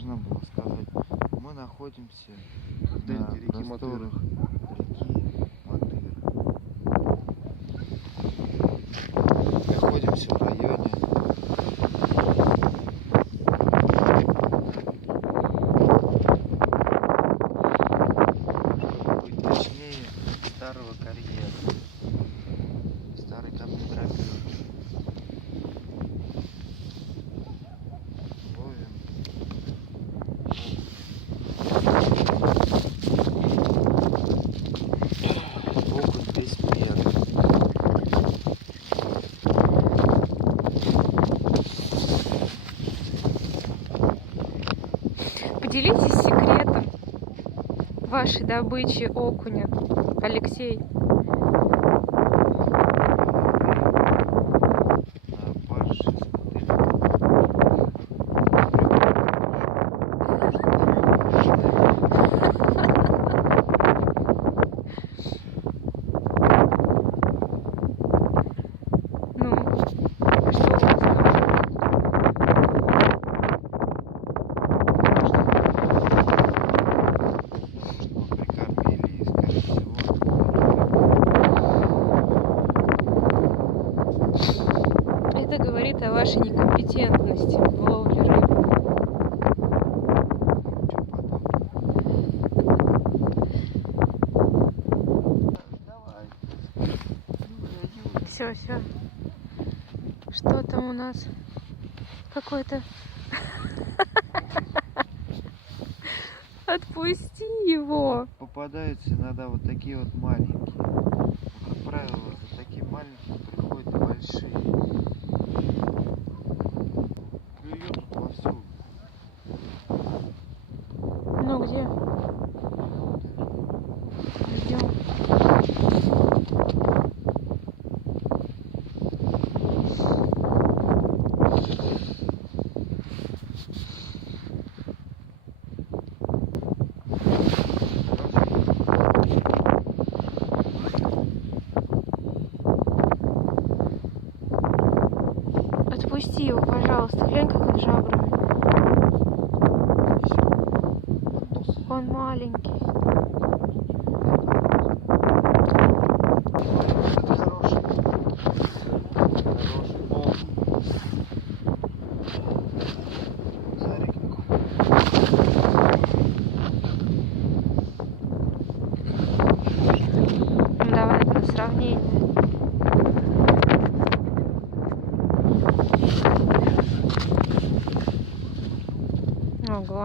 должна была сказать. Мы находимся Дельте на реки Матыра. просторах реки Матыра. Находимся в районе точнее старого карьера, старой камнетропёрки. Ловим окунь беспредный. Поделитесь секретом вашей добычи окуня, Алексей. На барже с мотыльком. Ну, что у вас там? Что прикормили, скорее всего. Это говорит о вашей некомпетентности в ловле рыбы. Давай. Все. Что там у нас? Какой-то... Отпусти его! Попадаются иногда вот такие вот маленькие. Но, как правило, за такие маленькие приходят большие. Клюет вовсю. Ну где? Ждем. Отпусти его, пожалуйста. Глянь, как он жабрами. Он маленький. Это хороший. Хороший волк. Зарик какой. Ну, давай про сравнение. Ого.